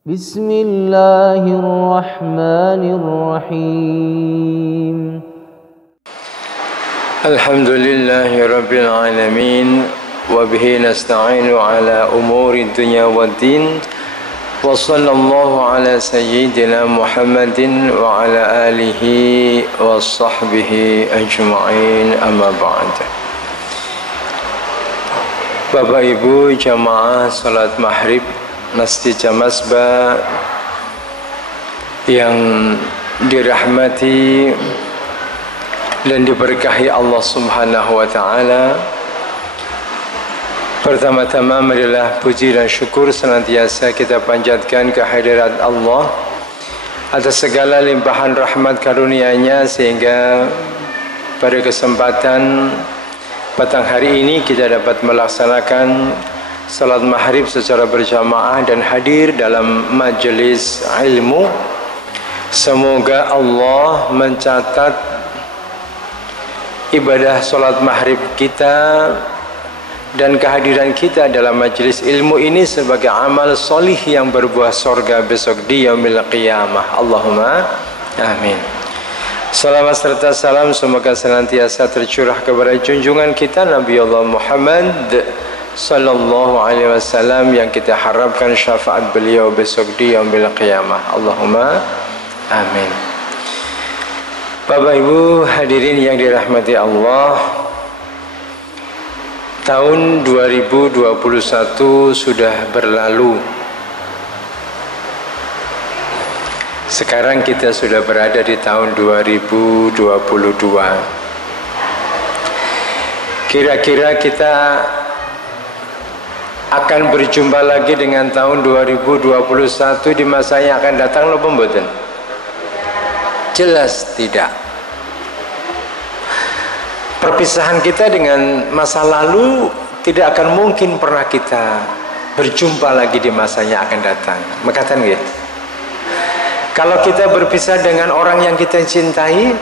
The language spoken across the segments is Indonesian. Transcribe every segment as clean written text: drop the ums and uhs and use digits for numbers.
Bismillahirrahmanirrahim. Alhamdulillahi rabbil alamin, wa bihi nasta'inu ala umuri dunya waddin, wa sallallahu ala sayyidina Muhammadin wa ala alihi wa sahbihi ajma'in, amma ba'd. Bapak Ibu jamaah salat maghrib Masjid Jamasbah yang dirahmati dan diberkahi Allah Subhanahu wa taala. Pertama-tama marilah puji dan syukur senantiasa kita panjatkan kehadirat Allah atas segala limpahan rahmat karunia-Nya, sehingga pada kesempatan petang hari ini kita dapat melaksanakan salat maghrib secara berjamaah dan hadir dalam majelis ilmu. Semoga Allah mencatat ibadah salat maghrib kita dan kehadiran kita dalam majelis ilmu ini sebagai amal solih yang berbuah sorga besok di yaumil qiyamah. Allahumma amin. Salawat serta salam semoga senantiasa tercurah kepada junjungan kita Nabi Allah Muhammad sallallahu alaihi wasallam yang kita harapkan syafaat beliau besok di yaumil qiyamah. Allahumma amin. Bapak Ibu hadirin yang dirahmati Allah, tahun 2021 sudah berlalu. Sekarang kita sudah berada di tahun 2022. Kira-kira kita akan berjumpa lagi dengan tahun 2021 di masa yang akan datang loh pemboten? Jelas tidak. Perpisahan kita dengan masa lalu tidak akan mungkin pernah kita berjumpa lagi di masa yang akan datang. Makatan nggih? Kalau kita berpisah dengan orang yang kita cintai,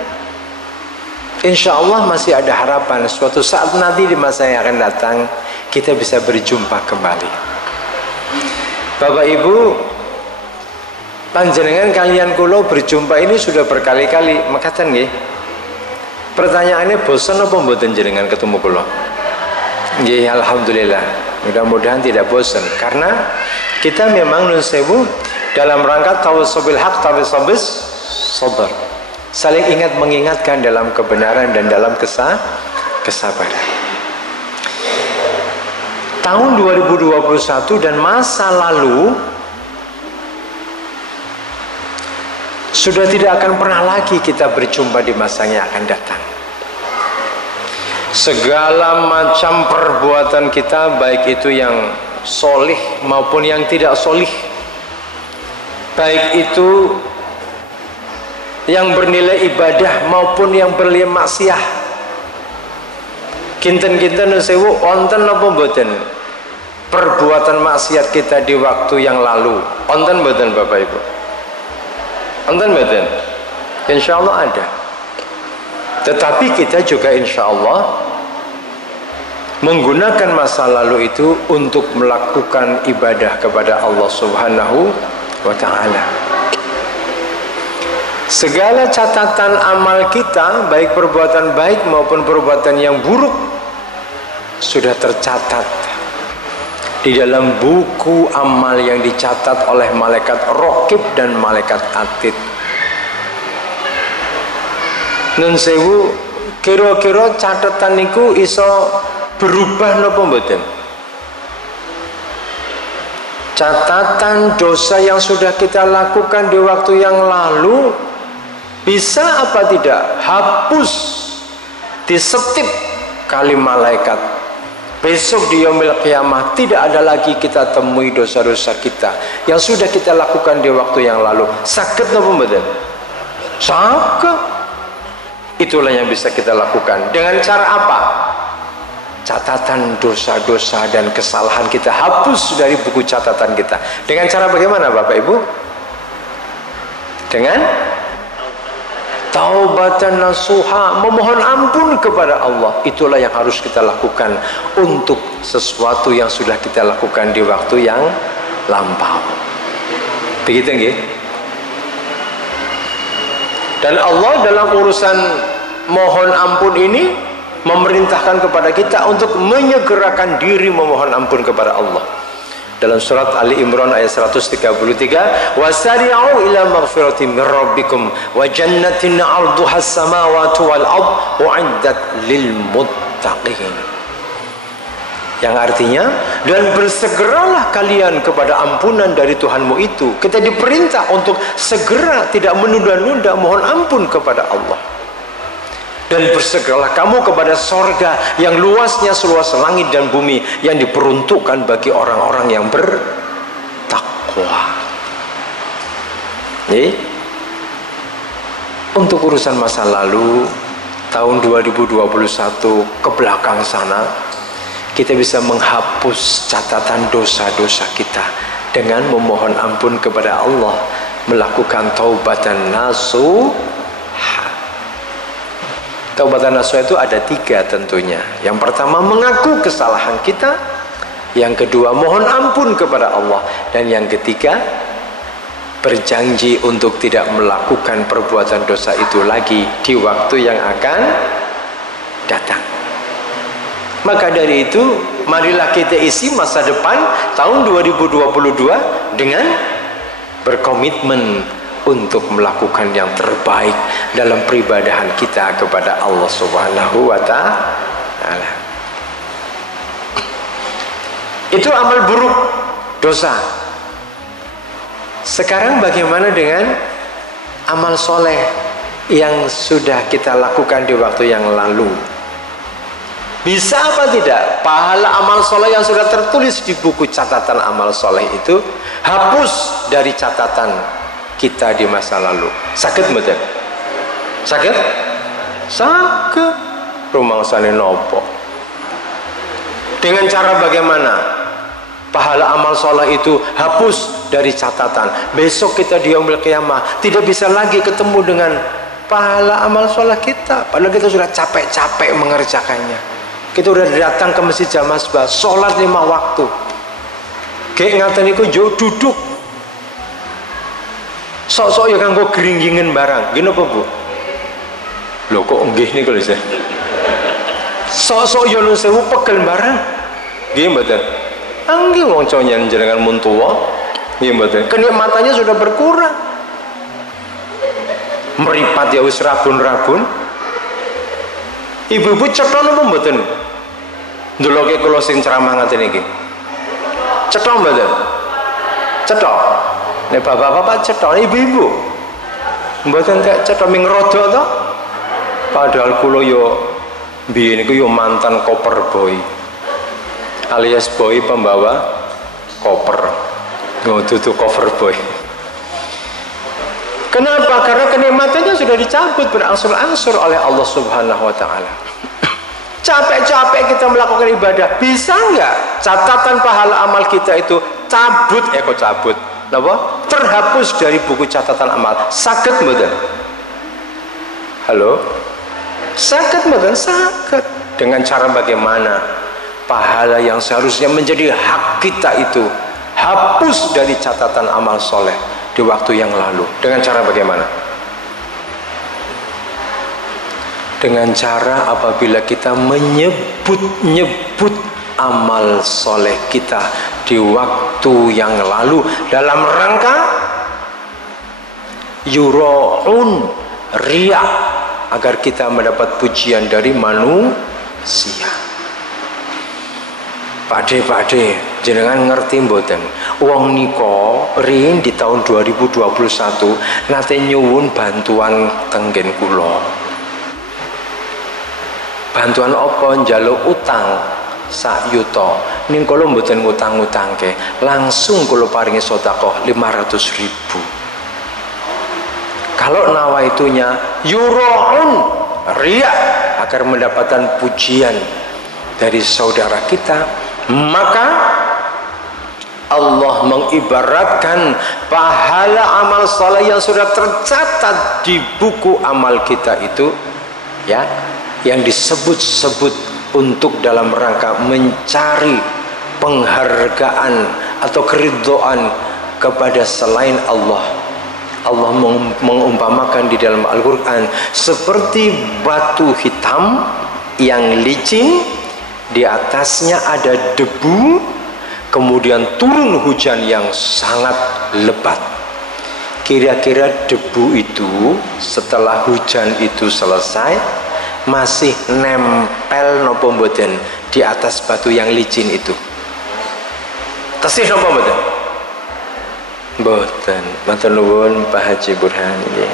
insya Allah masih ada harapan suatu saat nanti di masa yang akan datang kita bisa berjumpa kembali. Bapak Ibu, panjenengan kalian kulo berjumpa ini sudah berkali-kali, makatan nggih? Pertanyaannya, bosan apa mboten jenengan ketemu kulo? Nggih, alhamdulillah. Mudah-mudahan tidak bosan, karena kita memang nun sewu dalam rangka tawassul haq tawassul sabar. Saling ingat mengingatkan dalam kebenaran dan dalam kesabaran. Tahun 2021 dan masa lalu sudah tidak akan pernah lagi kita berjumpa di masa yang akan datang. Segala macam perbuatan kita, baik itu yang solih maupun yang tidak solih, baik itu yang bernilai ibadah maupun yang bernilai maksiat, kinten-kinten sewu onten apa mboten perbuatan maksiat kita di waktu yang lalu? Onten mboten Bapak Ibu? Onten mboten? Insya Allah ada. Tetapi kita juga insya Allah menggunakan masa lalu itu untuk melakukan ibadah kepada Allah Subhanahu wa ta'ala. Segala catatan amal kita, baik perbuatan baik maupun perbuatan yang buruk, sudah tercatat di dalam buku amal yang dicatat oleh malaikat Raqib dan malaikat Atid. Nun sewu, kira-kira catatan niku iso berubah napa mboten? Catatan dosa yang sudah kita lakukan di waktu yang lalu bisa apa tidak hapus, disetip kali malaikat. Besok di yaumil qiyamah tidak ada lagi kita temui dosa-dosa kita yang sudah kita lakukan di waktu yang lalu. Sakit napa mboten? Sakit. Itulah yang bisa kita lakukan. Dengan cara apa? Catatan dosa-dosa dan kesalahan kita hapus dari buku catatan kita. Dengan cara bagaimana Bapak Ibu? Dengan taubatan nasuha, memohon ampun kepada Allah. Itulah yang harus kita lakukan untuk sesuatu yang sudah kita lakukan di waktu yang lampau. Begitu nggih? Dan Allah dalam urusan mohon ampun ini memerintahkan kepada kita untuk menyegerakan diri memohon ampun kepada Allah. Dalam surat Ali Imran ayat 133, wasari'u ila maghfiratin min rabbikum wa jannatin 'arduhas samawati wal ard u'iddat lil muttaqin. Yang artinya, dan bersegeralah kalian kepada ampunan dari Tuhanmu itu. Kita diperintah untuk segera, tidak menunda-nunda mohon ampun kepada Allah. Dan bersegeralah kamu kepada sorga yang luasnya seluas langit dan bumi, yang diperuntukkan bagi orang-orang yang bertakwa. Jadi, untuk urusan masa lalu tahun 2021 ke belakang sana, kita bisa menghapus catatan dosa-dosa kita dengan memohon ampun kepada Allah, melakukan taubatan nasuha. Taubatan nasuha itu ada 3 tentunya. Yang pertama, mengaku kesalahan kita. Yang kedua, mohon ampun kepada Allah. Dan yang ketiga, berjanji untuk tidak melakukan perbuatan dosa itu lagi di waktu yang akan datang. Maka dari itu, marilah kita isi masa depan tahun 2022 dengan berkomitmen untuk melakukan yang terbaik dalam peribadahan kita kepada Allah Subhanahu wa ta'ala. Itu amal buruk, dosa. Sekarang bagaimana dengan amal soleh yang sudah kita lakukan di waktu yang lalu? Bisa apa tidak pahala amal soleh yang sudah tertulis di buku catatan amal soleh itu hapus dari catatan kita di masa lalu? Sakit betul? Sakit? Sakit. Rumangsane nopo. Dengan cara bagaimana pahala amal soleh itu hapus dari catatan? Besok kita di yaumil qiyamah tidak bisa lagi ketemu dengan pahala amal soleh kita, padahal kita sudah capek-capek mengerjakannya. Kita sudah datang ke masjid jamaah subuh, sholat 5 waktu. Kayak ngaten iku yo duduk. Sok-sok ya kanggo geringgingen barang. Gini apa Bu? Loh kok nggih niku lho saya. Sok-sok ya nun sewu pegel barang. Nggih mboten. Nggih wong conyen jenengan mun tuwa. Nggih mboten. Kenikmatannya sudah berkurang. Meripat ya wis rabun-rabun. Ibu-ibu cetha napa mboten? Ndeloke kula sing ceramah ngaten iki. Cetha mboten? Cetha. Nek bapak-bapak cetha, ibu-ibu mboten kek cetha ming rada to. Padahal kula yo biyen niku yo mantan koper boy. Alias boy pembawa koper. Dudu cover boy. Kenapa? Karena kenikmatannya sudah dicabut berangsur-angsur oleh Allah Subhanahu wa ta'ala. Capek-capek kita melakukan ibadah, bisa nggak catatan pahala amal kita itu cabut? Kok cabut? Napa? Terhapus dari buku catatan amal. Sakit mboten? Halo? Sakit mboten? Sakit. Dengan cara bagaimana? Pahala yang seharusnya menjadi hak kita itu hapus dari catatan amal soleh di waktu yang lalu. Dengan cara bagaimana? Dengan cara apabila kita menyebut-nyebut amal soleh kita di waktu yang lalu dalam rangka yura'un, riya, agar kita mendapat pujian dari manusia. Pakde, jenengan ngerti mboten? Wong niko riyin di tahun 2021 nate nyuwun bantuan tenggen kula. Bantuan apa? Njaluk utang sak yuta. Ning kula mboten ngutang-ngutangke, langsung kula paringi sedekah 500.000. Kalau nawaitunya yura'un, riya, agar mendapatkan pujian dari saudara kita, maka Allah mengibaratkan pahala amal saleh yang sudah tercatat di buku amal kita itu, ya, yang disebut-sebut untuk dalam rangka mencari penghargaan atau keridhaan kepada selain Allah. Allah mengumpamakan di dalam Al-Quran seperti batu hitam yang licin, di atasnya ada debu, kemudian turun hujan yang sangat lebat. Kira-kira debu itu setelah hujan itu selesai masih nempel nopo mboten di atas batu yang licin itu? Tasih nopo mboten? Mboten. Matur nuwun Pak Haji Burhan nggih.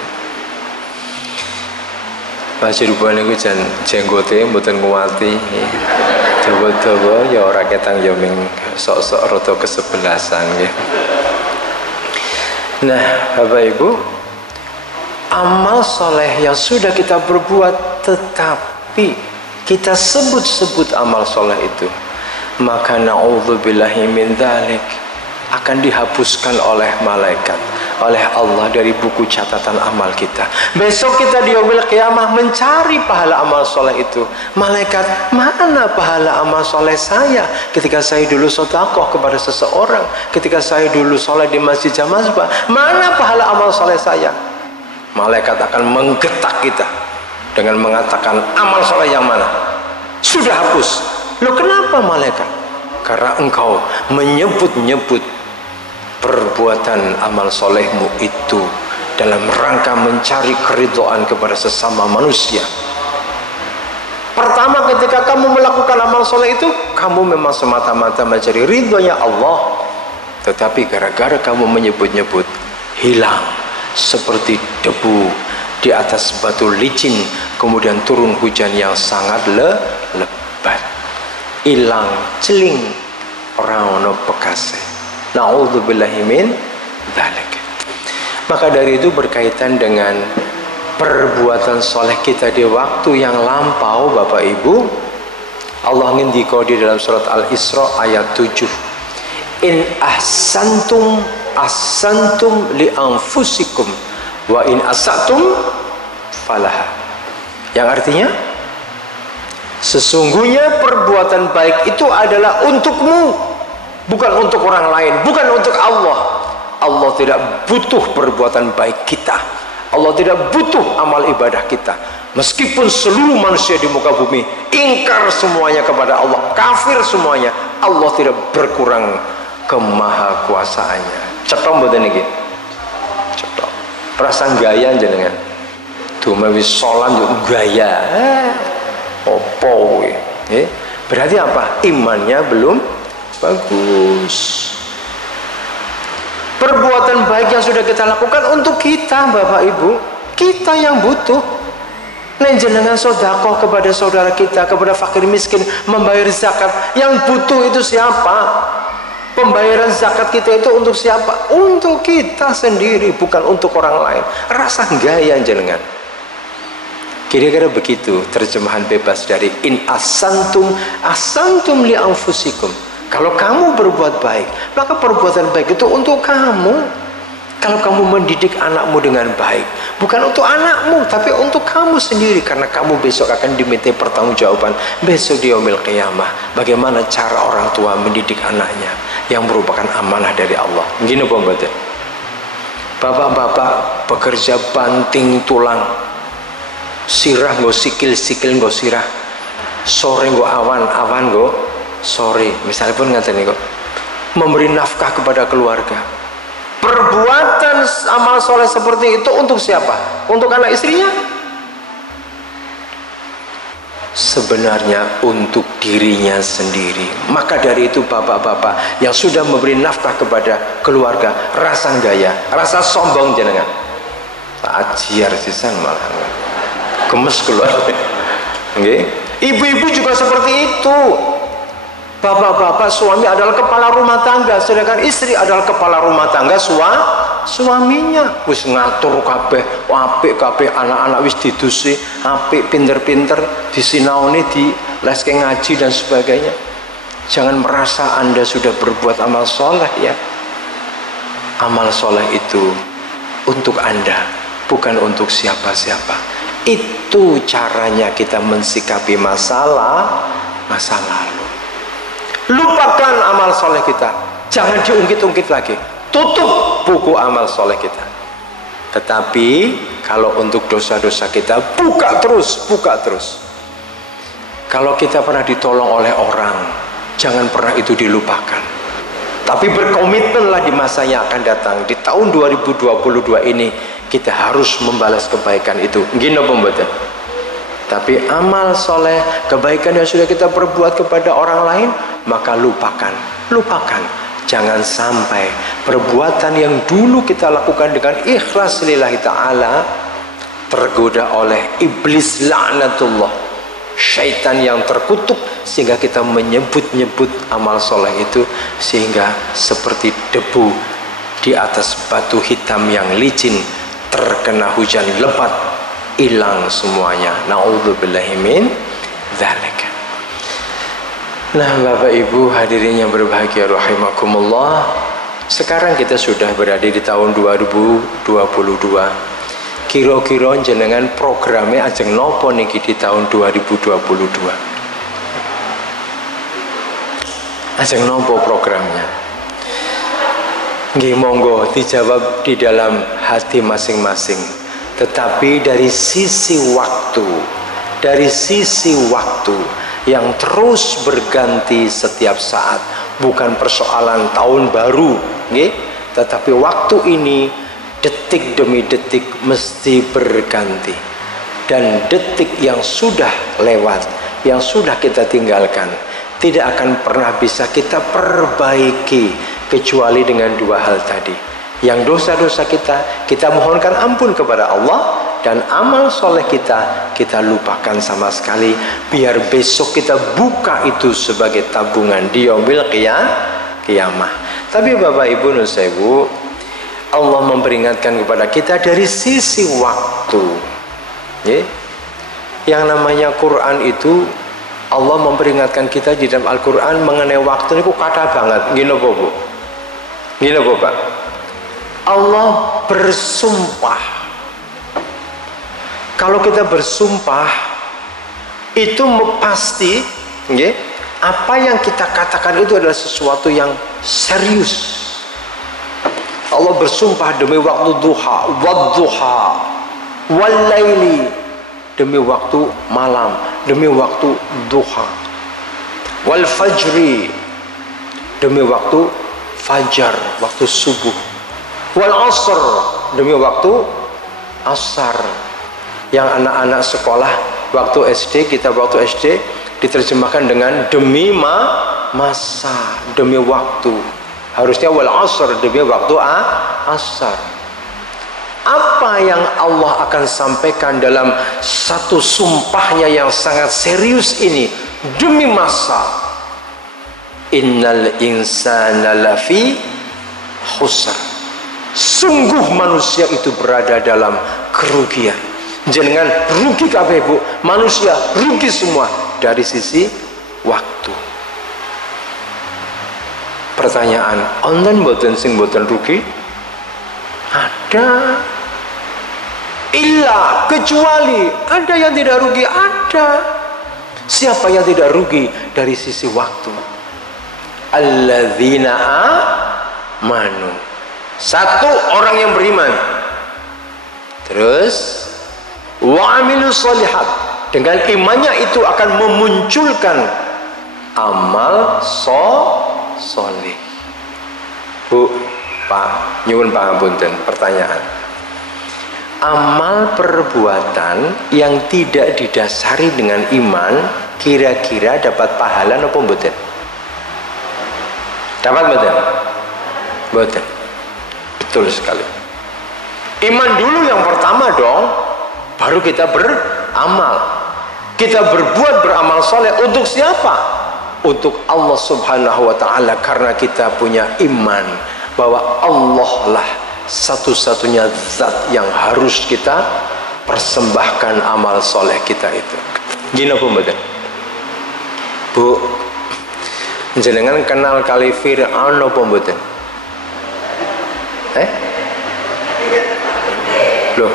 Pak Haji Burhan niku jan jenggote mboten nguwati nggih. Dawa-dawa ya ora ketang ya ming sok-sok rada kesebelasan nggih. Nah, Bapak Ibu, amal soleh yang sudah kita berbuat tetapi kita sebut-sebut amal soleh itu, maka na'udzubillahi min dzalik, akan dihapuskan oleh malaikat, oleh Allah dari buku catatan amal kita. Besok kita di yaumil qiyamah mencari pahala amal soleh itu. Malaikat, mana pahala amal soleh saya ketika saya dulu sedekah kepada seseorang, ketika saya dulu soleh di masjid Jamazbah, mana pahala amal soleh saya? Malaikat akan menggetak kita dengan mengatakan, amal soleh yang mana? Sudah hapus. Loh, kenapa malaikat? Karena engkau menyebut-nyebut perbuatan amal solehmu itu dalam rangka mencari keridhaan kepada sesama manusia. Pertama, ketika kamu melakukan amal soleh itu, kamu memang semata-mata mencari ridhonya Allah. Tetapi gara-gara kamu menyebut-nyebut, hilang seperti debu di atas batu licin, kemudian turun hujan yang sangat lebat, hilang celing, orang ono bekase. Na'udzubillahi min dzalik. Maka dari itu berkaitan dengan perbuatan soleh kita di waktu yang lampau, Bapak Ibu, Allah ngendika di dalam surat Al-Isra ayat 7, in ahsantum ahsantum li anfusikum wa in asatum falaha, yang artinya sesungguhnya perbuatan baik itu adalah untukmu, bukan untuk orang lain, bukan untuk Allah. Allah tidak butuh perbuatan baik kita. Allah tidak butuh amal ibadah kita. Meskipun seluruh manusia di muka bumi ingkar semuanya kepada Allah, kafir semuanya, Allah tidak berkurang kemahakuasaannya. Cetok mboten niki? Cetok. Perasaan gaya jenengan. Dumawi salat yo gaya. Opo kuwi? Berarti apa? Imannya belum bagus. Perbuatan baik yang sudah kita lakukan untuk kita, Bapak Ibu, kita yang butuh. Nek jenengan sedekah kepada saudara kita, kepada fakir miskin, membayar zakat, yang butuh itu siapa? Pembayaran zakat kita itu untuk siapa? Untuk kita sendiri, bukan untuk orang lain. Rasa gaya jenengan. Kira-kira begitu terjemahan bebas dari in asantum asantum li anfusikum. Kalau kamu berbuat baik, maka perbuatan baik itu untuk kamu. Kalau kamu mendidik anakmu dengan baik, bukan untuk anakmu, tapi untuk kamu sendiri, karena kamu besok akan dimintai pertanggungjawaban besok di yaumil qiyamah. Bagaimana cara orang tua mendidik anaknya yang merupakan amanah dari Allah. Gini pembaca. Bapak-bapak bekerja banting tulang, sirah nggo sikil-sikil nggo sirah, sore nggo awan-awan nggo sore, misalnya pun ngatain kok, memberi nafkah kepada keluarga. Perbuatan amal soleh seperti itu untuk siapa? Untuk anak istrinya? Sebenarnya untuk dirinya sendiri. Maka dari itu bapak-bapak yang sudah memberi nafkah kepada keluarga, rasa gaya, rasa sombong jenengan, ajiar sisan malah gemes keluar. Okay? Ibu-ibu juga seperti itu. Bapak-bapak, suami adalah kepala rumah tangga, sedangkan istri adalah kepala rumah tangga suaminya. Wis ngatur kabeh, apik kabeh, anak-anak wis didusi, apik, pinter-pinter, disinaoni, di leske ngaji dan sebagainya. Jangan merasa Anda sudah berbuat amal soleh ya. Amal soleh itu untuk Anda, bukan untuk siapa-siapa. Itu caranya kita mensikapi masalah masa lalu. Lupakan amal soleh kita, jangan diungkit-ungkit lagi. tutup buku amal soleh kita. Tetapi kalau untuk dosa-dosa kita buka terus, buka terus. Kalau kita pernah ditolong oleh orang, jangan pernah itu dilupakan. Tapi berkomitmenlah di masa yang akan datang. Di tahun 2022 ini kita harus membalas kebaikan itu. Gini pembaca. Tapi amal soleh, kebaikan yang sudah kita perbuat kepada orang lain, maka lupakan, lupakan. Jangan sampai perbuatan yang dulu kita lakukan dengan ikhlas lillahi ta'ala tergoda oleh iblis laknatullah, syaitan yang terkutuk, sehingga kita menyebut-nyebut amal soleh itu sehingga seperti debu di atas batu hitam yang licin, terkena hujan lebat, hilang semuanya. Na'udzubillahi min dzalik. Nah, Bapak Ibu hadirin yang berbahagia rahimakumullah, sekarang kita sudah berada di tahun 2022. Kira-kira jenengan programnya ajeng nopo niki di tahun 2022? Ajeng nopo programnya? Nggih, monggo dijawab di dalam hati masing-masing. Tetapi dari sisi waktu yang terus berganti setiap saat, bukan persoalan tahun baru, nggih, tetapi waktu ini detik demi detik mesti berganti. Dan detik yang sudah lewat, yang sudah kita tinggalkan, tidak akan pernah bisa kita perbaiki kecuali dengan dua hal tadi. Yang dosa-dosa kita mohonkan ampun kepada Allah, dan amal soleh kita lupakan sama sekali, biar besok kita buka itu sebagai tabungan di yaumil qiyamah. Tapi Bapak Ibu nusewu, Allah memperingatkan kepada kita dari sisi waktu. Yang namanya Quran itu, Allah memperingatkan kita di dalam Al-Quran mengenai waktu itu kata banget. Gini Bu, gini Pak, Allah bersumpah. Kalau kita bersumpah itu pasti, apa yang kita katakan itu adalah sesuatu yang serius. Allah bersumpah demi waktu duha, wadduha, wallaili, demi waktu malam, demi waktu duha, wal fajri, demi waktu fajar, waktu subuh, wal asr, demi waktu asar. Yang anak-anak sekolah waktu SD, kita waktu SD diterjemahkan dengan demi masa, demi waktu. Harusnya wal asr, demi waktu asar. Apa yang Allah akan sampaikan dalam satu sumpahnya yang sangat serius ini? Demi masa. Innal insana lafi khusr. Sungguh manusia itu berada dalam kerugian. Jangan rugi kabeh Bu, manusia rugi semua dari sisi waktu. Pertanyaan, online mboten sing mboten rugi? Ada. Illa, kecuali ada yang tidak rugi, ada. Siapa yang tidak rugi dari sisi waktu? Alladzina amanu. Satu, orang yang beriman. Terus wa amilus sholihat, dengan imannya itu akan memunculkan amal soleh. Bu, Pak, nyuwun pangapunten, pertanyaan. Amal perbuatan yang tidak didasari dengan iman kira-kira dapat pahala apa mboten? Dapat mboten? Mboten. Betul sekali. Iman dulu yang pertama dong, baru kita beramal. Kita berbuat beramal soleh untuk siapa? Untuk Allah Subhanahu wa ta'ala, karena kita punya iman bahwa Allah lah satu-satunya zat yang harus kita persembahkan amal soleh kita itu. Gini apa mbak? Bu, jenengan kenal kali Fir'aun apa mbak? Loh,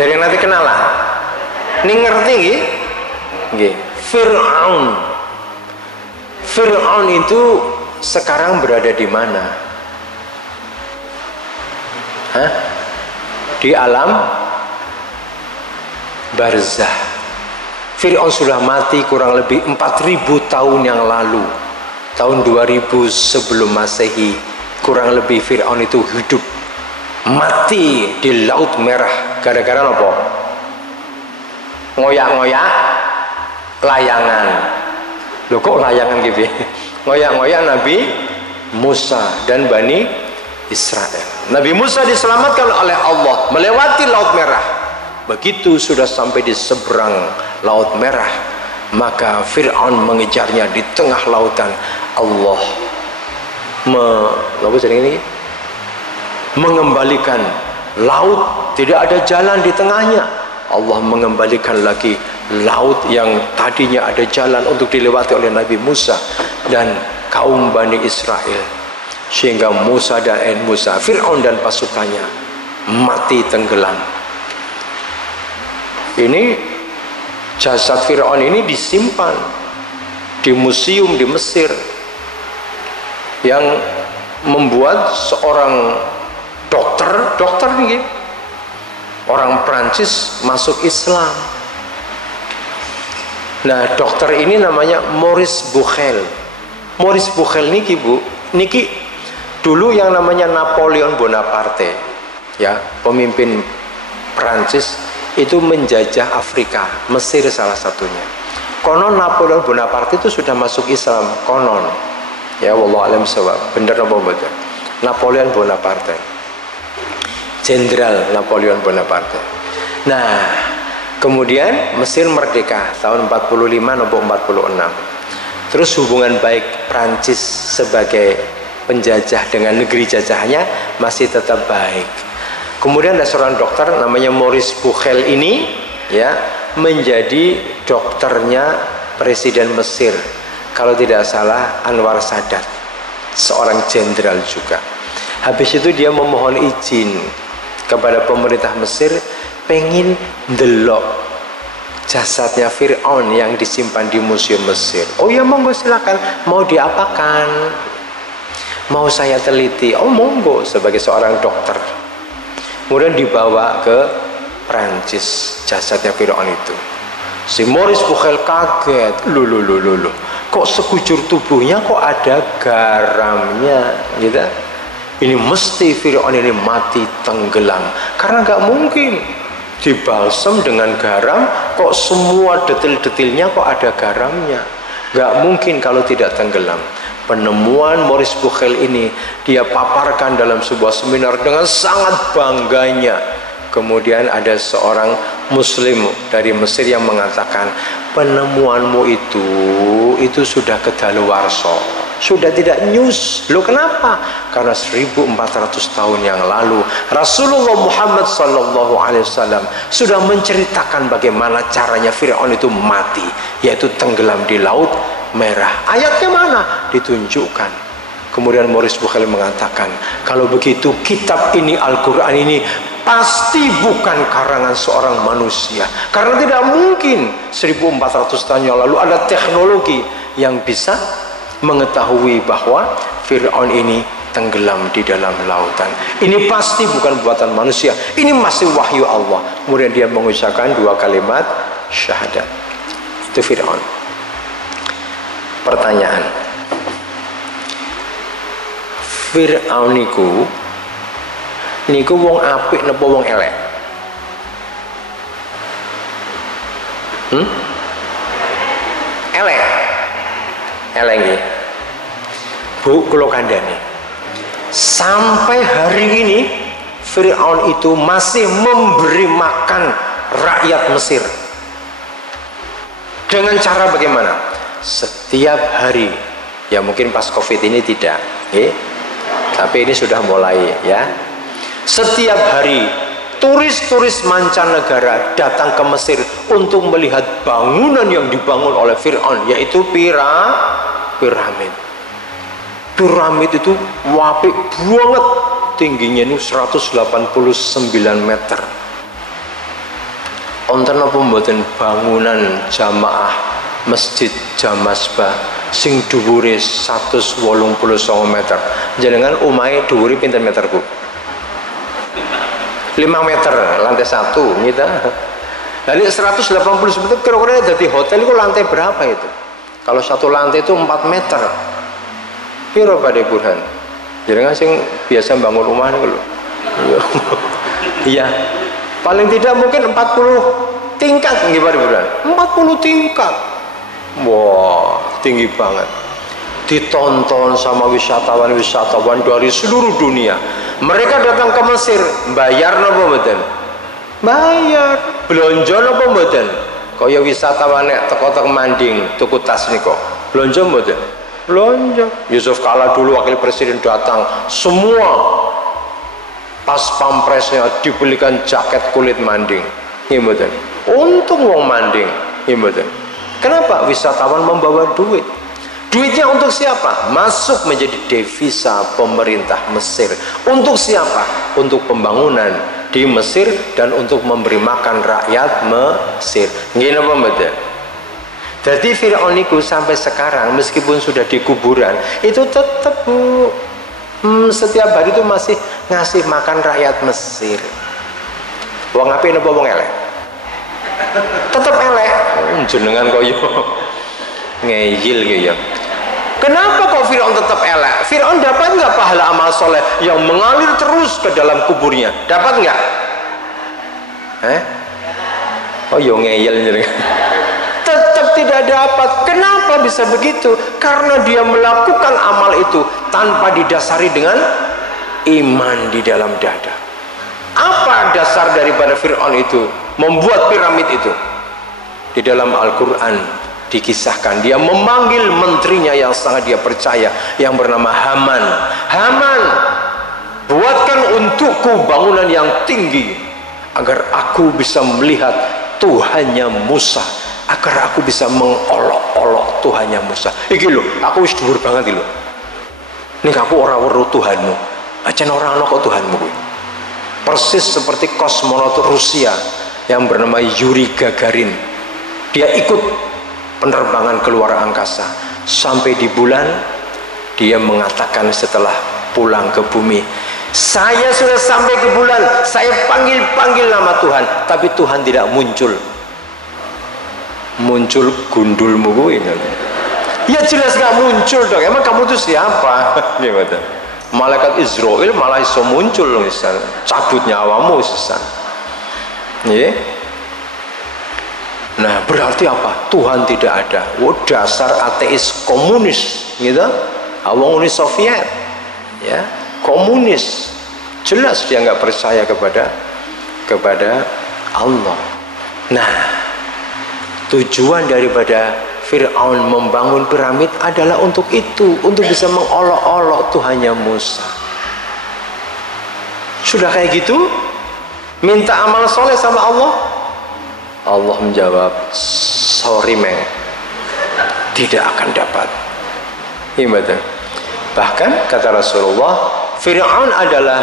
dari yang nanti kenal lah. Ini ngerti nggih? Fir'aun itu sekarang berada di mana? Hah? Di alam barzah. Fir'aun sudah mati kurang lebih 4000 tahun yang lalu. Tahun 2000 sebelum Masehi, kurang lebih Fir'aun itu hidup mati di Laut Merah gara-gara apa? Ngoyak-ngoyak layangan. Loh kok layangan gitu? Ngoyak-ngoyak Nabi Musa dan Bani Israel. Nabi Musa diselamatkan oleh Allah melewati Laut Merah. Begitu sudah sampai di seberang Laut Merah, maka Fir'aun mengejarnya di tengah lautan. Allah mengembalikan laut, tidak ada jalan di tengahnya. Allah mengembalikan lagi laut yang tadinya ada jalan untuk dilewati oleh Nabi Musa dan kaum Bani Israel, sehingga Fir'aun dan pasukannya mati tenggelam. Ini jasad Fir'aun ini disimpan di museum di Mesir, yang membuat seorang dokter nih, orang Prancis masuk Islam. Nah, dokter ini namanya Maurice Bucaille. Maurice Bucaille niki Bu, niki dulu yang namanya Napoleon Bonaparte, ya, pemimpin Prancis itu menjajah Afrika, Mesir salah satunya. Konon Napoleon Bonaparte itu sudah masuk Islam, konon. Ya, wallahu alam shawab. Benar apa betul? Napoleon Bonaparte. Jenderal Napoleon Bonaparte. Nah, kemudian Mesir merdeka tahun 45 atau 46. Terus hubungan baik Prancis sebagai penjajah dengan negeri jajahannya masih tetap baik. Kemudian ada seorang dokter namanya Maurice Bucaille ini, ya, menjadi dokternya Presiden Mesir, kalau tidak salah Anwar Sadat, seorang jenderal juga. Habis itu dia memohon izin kepada pemerintah Mesir, pengen delok jasadnya Fir'aun yang disimpan di museum Mesir. Oh ya, monggo silakan, mau diapakan? Mau saya teliti? Oh monggo, sebagai seorang dokter. Kemudian dibawa ke Prancis jasadnya Fir'aun itu. Si Maurice Bucaille kaget, loh, kok sekujur tubuhnya kok ada garamnya, gitu. Ini mesti Fir'aun ini mati tenggelam, karena nggak mungkin dibalsem dengan garam kok semua detil-detilnya kok ada garamnya. Nggak mungkin kalau tidak tenggelam. Penemuan Maurice Bucaille ini dia paparkan dalam sebuah seminar dengan sangat bangganya. Kemudian ada seorang muslim dari Mesir yang mengatakan, penemuanmu itu sudah kedaluwarsa, sudah tidak news. Loh kenapa? Karena 1400 tahun yang lalu Rasulullah Muhammad SAW sudah menceritakan bagaimana caranya Fir'aun itu mati, yaitu tenggelam di Laut Merah. Ayatnya mana? Ditunjukkan. Kemudian Maurice Bucaille mengatakan, kalau begitu kitab ini, Al-Quran ini pasti bukan karangan seorang manusia, karena tidak mungkin 1400 tahun yang lalu ada teknologi yang bisa mengetahui bahwa Fir'aun ini tenggelam di dalam lautan. Ini pasti bukan buatan manusia, ini masih wahyu Allah. Kemudian dia mengucapkan 2 kalimat syahadat. Itu Fir'aun. Pertanyaan, Fir'aun niku wong apik napa wong elek? Elek nggih. Bu, kula kandhani, sampai hari ini Fir'aun itu masih memberi makan rakyat Mesir. Dengan cara bagaimana? Setiap hari, ya mungkin pas Covid ini tidak, tapi ini sudah mulai, ya. Setiap hari turis-turis mancanegara datang ke Mesir untuk melihat bangunan yang dibangun oleh Fir'aun, yaitu piramid. Piramid itu wapik banget, tingginya itu 189 meter. Wonten napa mboten bangunan jamaah Masjid Jamasbah sing dhuwure 189 meter. Jenengan omahe dhuwure pinten meter, Bu? 5 meter lantai 1 gitu. Jadi 180 sebetulnya kira-kira dari hotel itu lantai berapa itu? Kalau satu lantai itu 4 meter. Piro pada Burhan? Jadi sing biasa bangun rumah nih lho. Iya. Paling tidak mungkin 40 tingkat nggih Pak Burhan. 40 tingkat. Wah, tinggi banget. Ditonton sama wisatawan-wisatawan dari seluruh dunia. Mereka datang ke Mesir, bayar napa mboten? Bayar. Belanja napa mboten? Kaya wisatawan nek teko-teko Manding tuku tas niku. Belanja mboten? Belanja. Yusuf Kala dulu wakil presiden datang, semua pas pampresnya dibelikan jaket kulit Manding. Nggih mboten? Untung wong Manding. Nggih mboten? Kenapa? Wisatawan membawa duit. Duitnya untuk siapa? Masuk menjadi devisa pemerintah Mesir. Untuk siapa? Untuk pembangunan di Mesir dan untuk memberi makan rakyat Mesir. Nggih napa mboten? Jadi Fir'aun itu sampai sekarang meskipun sudah di kuburan itu tetap setiap hari itu masih ngasih makan rakyat Mesir. Wong apik napa wong elek? Tetap elek. Jenengan koyo ngeyil gitu ya. Kenapa kok Fir'aun tetap elek? Fir'aun dapat nggak pahala amal soleh yang mengalir terus ke dalam kuburnya? Dapat nggak? Oh yo ngeyel jenengan. Tetap tidak dapat. Kenapa bisa begitu? Karena dia melakukan amal itu tanpa didasari dengan iman di dalam dada. Apa dasar daripada Fir'aun itu membuat piramid itu? Di dalam Al-Quran dikisahkan dia memanggil menterinya yang sangat dia percaya yang bernama Haman. Haman, buatkan untukku bangunan yang tinggi agar aku bisa melihat Tuhannya Musa, agar aku bisa mengolok-olok Tuhannya Musa. Iki lho, aku wis dhuwur banget iki lho. Ning aku ora weruh Tuhanmu. Acan ora ana kok Tuhanmu kuwi. Persis seperti kosmonot Rusia yang bernama Yuri Gagarin. Dia ikut penerbangan keluar angkasa sampai di bulan. Dia mengatakan setelah pulang ke bumi, saya sudah sampai ke bulan, saya panggil nama Tuhan, tapi Tuhan tidak muncul. Muncul gundulmu gue. Ya jelas gak muncul dong. Emang kamu tuh siapa? Gimana? Malaikat Israel malah iso muncul loh, cabut nyawamu sisan. Ya. Nah berarti apa? Tuhan tidak ada. Oh, dasar ateis komunis gitu. Awang Uni Soviet ya, komunis. Jelas dia nggak percaya kepada Allah. Nah tujuan daripada Fir'aun membangun piramid adalah untuk itu, untuk bisa mengolok-olok Tuhannya Musa. Sudah kayak gitu minta amal soleh sama Allah, Allah menjawab, sorry meng, tidak akan dapat. Gimana? Bahkan kata Rasulullah, Fir'aun adalah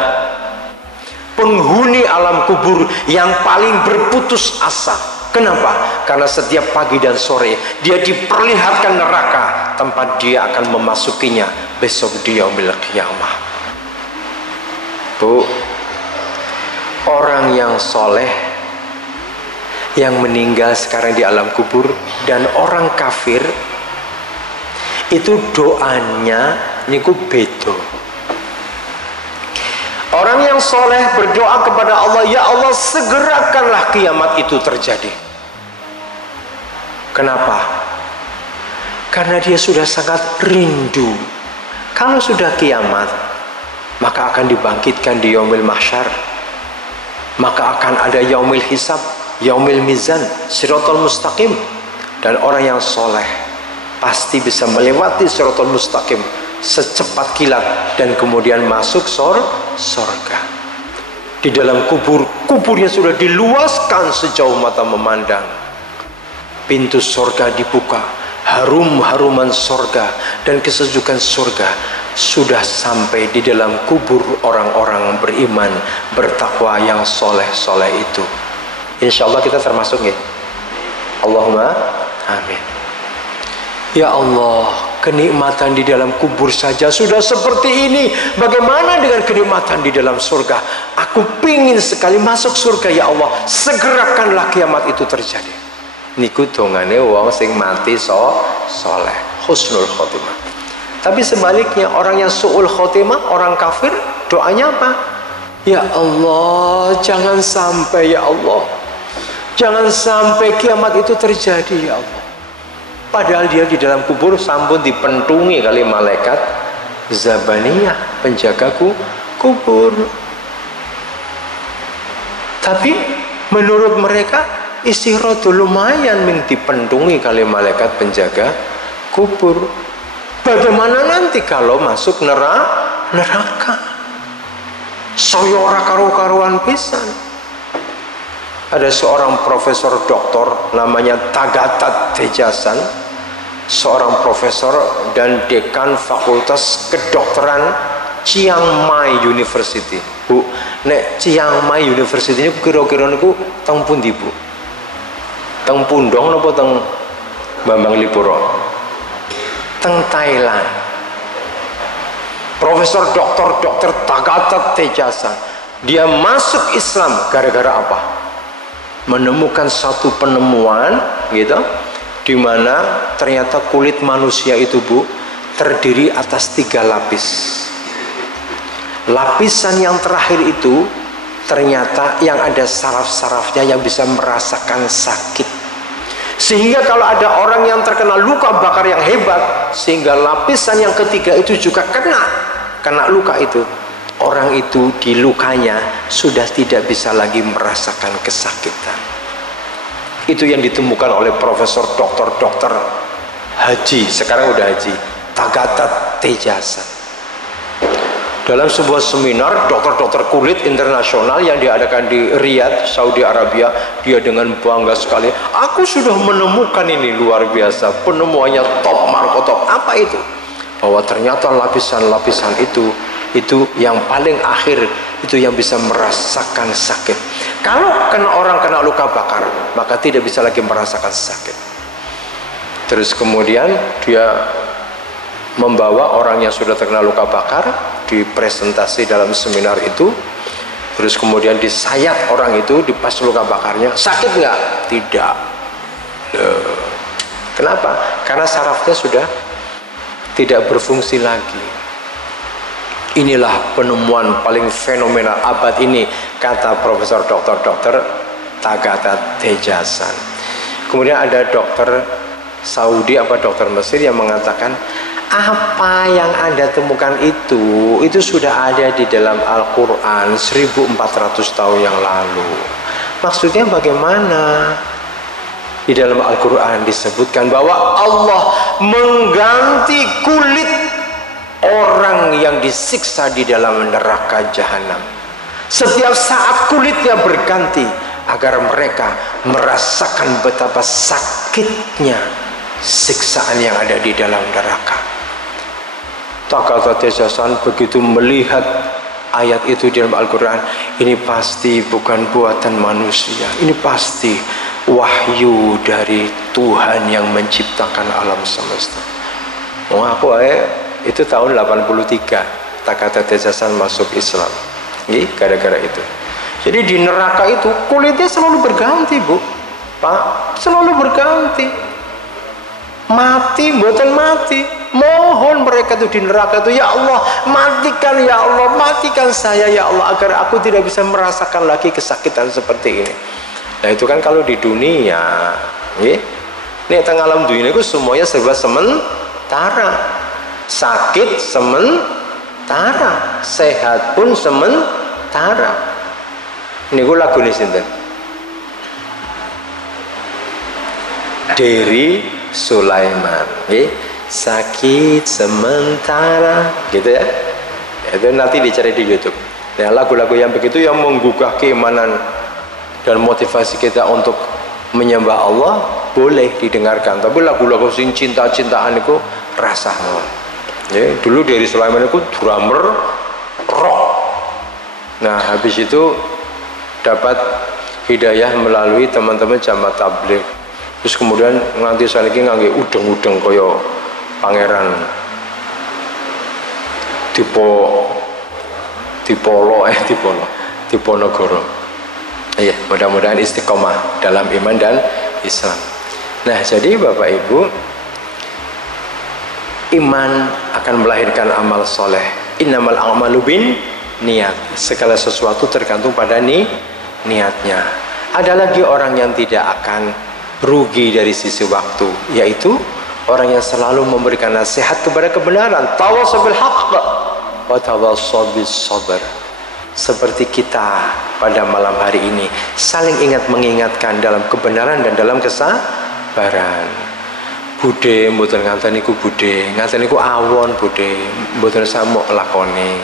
penghuni alam kubur yang paling berputus asa. Kenapa? Karena setiap pagi dan sore dia diperlihatkan neraka tempat dia akan memasukinya besok di yaumil qiyamah. Bu, orang yang soleh yang meninggal sekarang di alam kubur dan orang kafir itu doanya niku beda. Orang yang soleh berdoa kepada Allah, ya Allah segerakanlah kiamat itu terjadi. Kenapa? Karena dia sudah sangat rindu. Kalau sudah kiamat, maka akan dibangkitkan di yaumil mahsyar, maka akan ada yaumil hisab, yaumil mizan, siratal mustaqim. Dan orang yang soleh pasti bisa melewati siratal mustaqim secepat kilat dan kemudian masuk surga. Di dalam kuburnya sudah diluaskan sejauh mata memandang. Pintu surga dibuka, harum-haruman surga dan kesejukan surga sudah sampai di dalam kubur orang-orang beriman, bertakwa yang soleh-soleh itu. Insya Allah kita termasuk ya. Allahumma amin. Ya Allah, kenikmatan di dalam kubur saja sudah seperti ini. Bagaimana dengan kenikmatan di dalam surga? Aku aku pingin sekali masuk surga ya Allah, segerakanlah kiamat itu terjadi. Niku dongane wong sing mati soleh, husnul khotimah. Tapi sebaliknya, orang yang su'ul khotimah, orang kafir, doanya apa? Ya Allah, jangan sampai ya Allah, jangan sampai kiamat itu terjadi ya Allah. Padahal dia di dalam kubur sampun dipentungi kali malaikat Zabaniyah, penjaga kubur. Tapi menurut mereka istirahat lumayan ming dipentungi kali malaikat penjaga kubur. Bagaimana nanti kalau masuk neraka? Saya ora karu-karuan pisan. Ada seorang profesor doktor namanya Tagata Tejasan, seorang profesor dan dekan Fakultas Kedokteran Chiang Mai University. Bu, nek Chiang Mai University ini kira-kira niku teng pundi, Bu? Teng Pundong napa teng Bambang Lipuro? Teng Thailand. Profesor dokter Tagata Tejasan, dia masuk Islam gara-gara apa? Menemukan satu penemuan gitu, di mana ternyata kulit manusia itu, Bu, terdiri atas 3 lapis. Lapisan yang terakhir itu ternyata yang ada saraf-sarafnya yang bisa merasakan sakit, sehingga kalau ada orang yang terkena luka bakar yang hebat, sehingga lapisan yang ketiga itu juga kena luka itu, orang itu di lukanya sudah tidak bisa lagi merasakan kesakitan. Itu yang ditemukan oleh profesor dokter haji, sekarang udah haji, Tagata Tejasan. Dalam sebuah seminar dokter kulit internasional yang diadakan di Riyadh, Saudi Arabia, dia dengan bangga sekali, aku sudah menemukan ini, luar biasa, penemuannya top marko top. Apa itu? Bahwa ternyata lapisan-lapisan itu yang paling akhir itu yang bisa merasakan sakit. Kalau orang kena luka bakar, maka tidak bisa lagi merasakan sakit. Terus kemudian dia membawa orang yang sudah terkena luka bakar, dipresentasi dalam seminar itu. Terus kemudian disayat orang itu di pas luka bakarnya, sakit nggak? Tidak. Kenapa? Karena sarafnya sudah tidak berfungsi lagi. Inilah penemuan paling fenomenal abad ini, kata profesor dokter Tagata Tejasan. Kemudian ada dokter Saudi apa dokter Mesir yang mengatakan, apa yang Anda temukan itu sudah ada di dalam Al-Quran 1400 tahun yang lalu. Maksudnya bagaimana? Di dalam Al-Quran disebutkan bahwa Allah mengganti kulit orang yang disiksa di dalam neraka jahanam. Setiap saat kulitnya berganti agar mereka merasakan betapa sakitnya siksaan yang ada di dalam neraka. Tagata Tejasan begitu melihat ayat itu di dalam Al-Quran, ini pasti bukan buatan manusia, ini pasti wahyu dari Tuhan yang menciptakan alam semesta. Aku itu tahun 83 Tagata Tejasan masuk Islam, gara-gara itu. Jadi di neraka itu kulitnya selalu berganti, Bu, Pak, selalu berganti. Mati, buatan mati. Mohon mereka itu di neraka itu, ya Allah, matikan ya Allah, matikan saya ya Allah, agar aku tidak bisa merasakan lagi kesakitan seperti ini. Nah itu kan kalau di dunia, ini tengah alam dunia itu semuanya serba sementara. Sakit sementara, sehat pun sementara. Ini gue lagu nih sinten, Dery Sulaiman, sakit sementara, gitu ya. Itu nanti dicari di YouTube. Nah, lagu-lagu yang begitu yang menggugah keimanan dan motivasi kita untuk menyembah Allah boleh didengarkan. Tapi lagu-lagu sing cinta-cintaan itu rasa mawon. Ya, dulu Dery Sulaiman itu drummer rock. Nah, habis itu dapat hidayah melalui teman-teman jamaah tabligh. Terus kemudian nganti saiki ngangge udeng-udeng kaya Pangeran Dipolo Diponegoro. Iya, mudah-mudahan istiqomah dalam iman dan Islam. Nah, jadi Bapak Ibu, iman akan melahirkan amal soleh. Innamal a'malu bin niat. Segala sesuatu tergantung pada niatnya. Ada lagi orang yang tidak akan rugi dari sisi waktu, yaitu orang yang selalu memberikan nasihat kepada kebenaran. Tawassaw bil haqq wa tawassaw bis sabr. Seperti kita pada malam hari ini saling ingat mengingatkan dalam kebenaran dan dalam kesabaran. Budhe mboten nganten niku budhe, nganten niku awon budhe, mboten samuk lakone.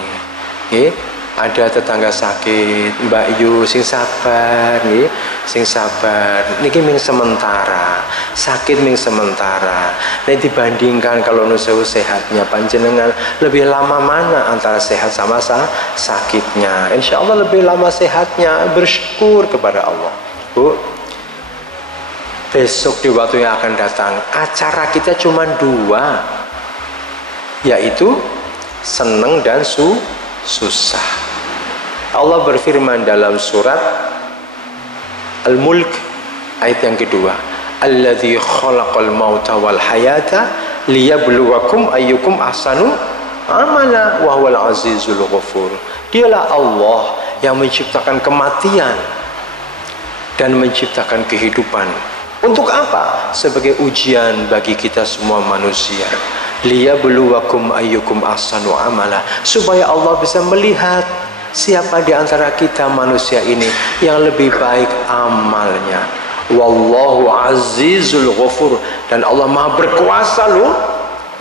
Nggih, ada tetangga sakit, Mbak Yu sing sabar nggih, sing sabar. Niki ming sementara, sakit ming sementara. Nek dibandingkan kalau nu sewu sehatnya panjenengan, lebih lama mana antara sehat sama sakitnya? Insya Allah lebih lama sehatnya. Bersyukur kepada Allah. Bu, besok di waktu yang akan datang acara kita cuma 2, yaitu seneng dan susah. Allah berfirman dalam surat Al-Mulk ayat yang kedua, alladzi khalaqal mauta wal hayata liyabluwakum ayyukum ahsanu amala wa huwal azizul ghafur. Dialah Allah yang menciptakan kematian dan menciptakan kehidupan. Untuk apa? Sebagai ujian bagi kita semua manusia. Liyabluwakum ayyukum ahsanu amala, supaya Allah bisa melihat siapa di antara kita manusia ini yang lebih baik amalnya. Wallahu azizul ghafur. Dan Allah maha berkuasa loh.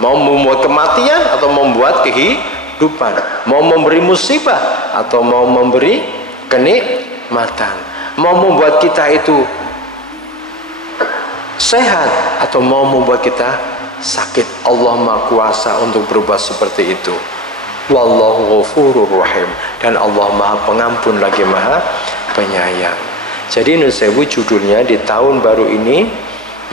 Mau membuat kematian atau membuat kehidupan, mau memberi musibah atau mau memberi kenikmatan, mau membuat kita itu sehat atau mau membuat kita sakit. Allah maha kuasa untuk berbuat seperti itu. Wallahu ghafurur rahim. Dan Allah maha pengampun lagi maha penyayang. Jadi nusewu judulnya di tahun baru ini,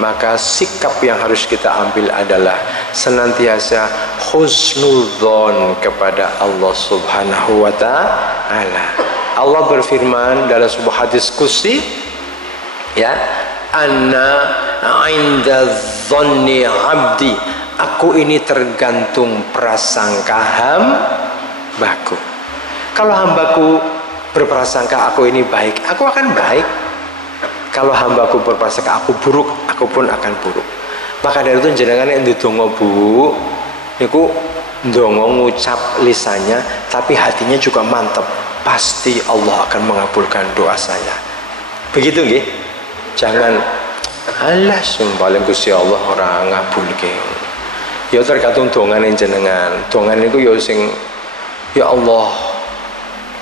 maka sikap yang harus kita ambil adalah senantiasa husnudzon kepada Allah subhanahu wa ta'ala. Allah berfirman dalam sebuah hadis qudsi, ya, anna inda dzanni abdi, aku ini tergantung prasangka hambaku. Kalau hambaku berprasangka aku ini baik, aku akan baik. Kalau hambaku berprasangka aku buruk, aku pun akan buruk. Maka dari itu jenengan yang ndonga Bu, niku ndonga ngucap lisannya tapi hatinya juga mantap. Pasti Allah akan mengabulkan doa saya. Begitu nggih? Jangan alah sing paling Gusti Allah ora ngabulke. Ya tergantung dongane jenengan. Dongane niku ya sing, ya Allah,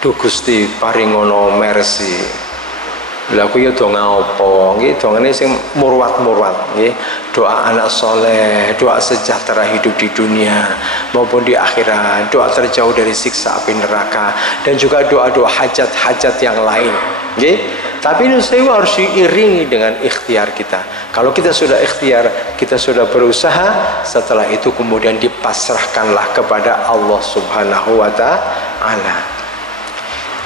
duh Gusti paringono mercy. Lha aku ya donga apa? Nggih, dongane sing murwat-murwat nggih. Doa anak soleh, doa sejahtera hidup di dunia maupun di akhirat, doa terjauh dari siksa api neraka, dan juga doa-doa hajat-hajat yang lain nggih. Tapi ini harus diiringi dengan ikhtiar kita. Kalau kita sudah ikhtiar, kita sudah berusaha, setelah itu kemudian dipasrahkanlah kepada Allah subhanahu wa ta'ala.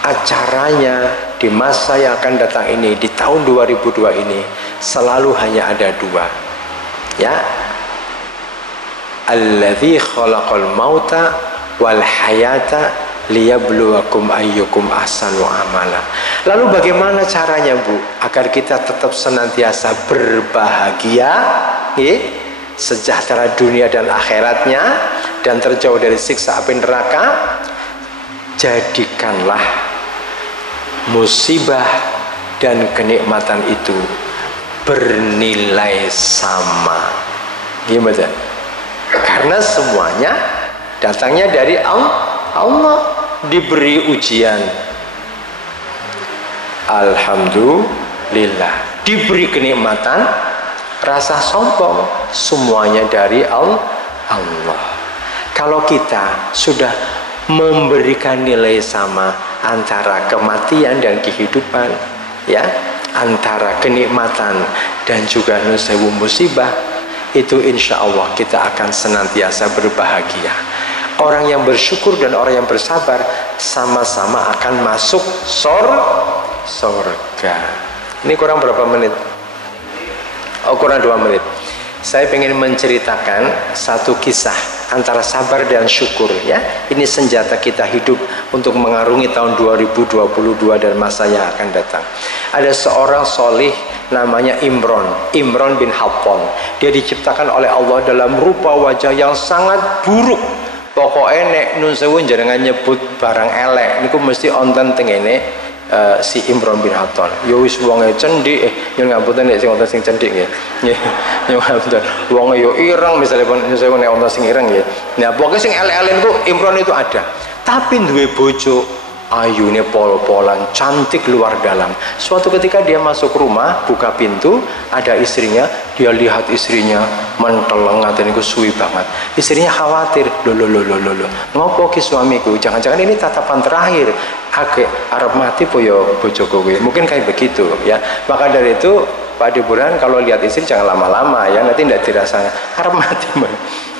Acaranya di masa yang akan datang ini, di tahun 2002 ini, selalu hanya ada 2, ya, alladzi khalaqal mauta wal hayata liyabluwakum ayyukum ahsanu amala. Lalu bagaimana caranya Bu agar kita tetap senantiasa berbahagia, sejahtera dunia dan akhiratnya, dan terjauh dari siksa api neraka? Jadikanlah musibah dan kenikmatan itu bernilai sama. Gimana? Karena semuanya datangnya dari Allah. Diberi ujian, alhamdulillah. Diberi kenikmatan, rasa sombong, semuanya dari Allah. Kalau kita sudah memberikan nilai sama antara kematian dan kehidupan, ya, antara kenikmatan dan juga nusewu musibah, itu insya Allah kita akan senantiasa berbahagia. Orang yang bersyukur dan orang yang bersabar sama-sama akan masuk surga. Ini kurang berapa menit? Oh, kurang 2 menit. Saya ingin menceritakan satu kisah antara sabar dan syukur, ya. Ini senjata kita hidup untuk mengarungi tahun 2022 dan masa yang akan datang. Ada seorang solih namanya Imron bin Hatton. Dia diciptakan oleh Allah dalam rupa wajah yang sangat buruk. Pokoknya nek nun sewu jenengan nyebut barang elek niku mesti onten tengene si Imron bin Hatton. Ya wis wonge cendik, nyun ngapunten nek sing wonten sing cendik nggih. Nyun ngapunten. Wonge yo ireng misale nyun sewu nek wonten sing ireng nggih. Nah, pokoke sing elek-elek niku Imron itu ada. Tapi duwe bojo ayune pol-polan, cantik luar dalam. Suatu ketika dia masuk rumah, buka pintu, ada istrinya, dia lihat istrinya menteleng ngaten niku suwi banget. Istrinya khawatir, loh. Ngopo ki suamiku? Jangan-jangan ini tatapan terakhir. Arep mati po yo bojo kowe. Mungkin kayak begitu, ya. Maka dari itu Pak Diburan kalau lihat istri jangan lama-lama ya, nanti tidak dirasa arep mati.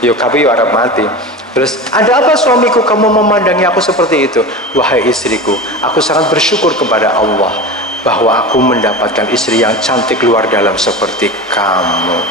Yo kabeh yo arep mati. Terus, ada apa suamiku kamu memandangi aku seperti itu? Wahai istriku, aku sangat bersyukur kepada Allah bahwa aku mendapatkan istri yang cantik luar dalam seperti kamu.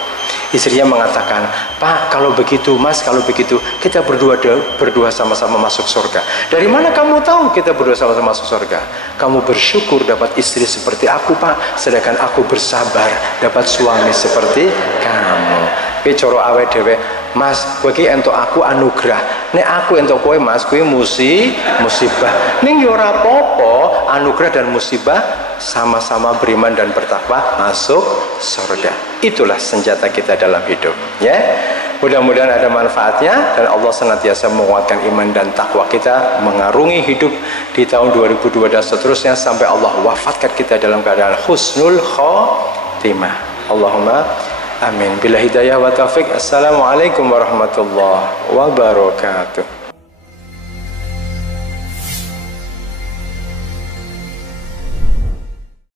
Istrinya mengatakan, Pak, kalau begitu, Mas, kalau begitu kita berdua sama-sama masuk surga. Dari mana kamu tahu kita berdua sama-sama masuk surga? Kamu bersyukur dapat istri seperti aku, Pak, sedangkan aku bersabar dapat suami seperti kamu. Coro awe dewe, Mas, kowe iki entuk aku anugerah. Nek aku entuk kowe, Mas, kowe musibah. Ning yo ora apa-apa, anugerah dan musibah sama-sama beriman dan bertakwa masuk surga. Itulah senjata kita dalam hidup, ya. Mudah-mudahan ada manfaatnya dan Allah senantiasa menguatkan iman dan takwa kita mengarungi hidup di tahun 2002 dan seterusnya sampai Allah wafatkan kita dalam keadaan husnul khotimah. Allahumma amin. Bila hidayah wa taufik. Assalamualaikum warahmatullahi wabarakatuh.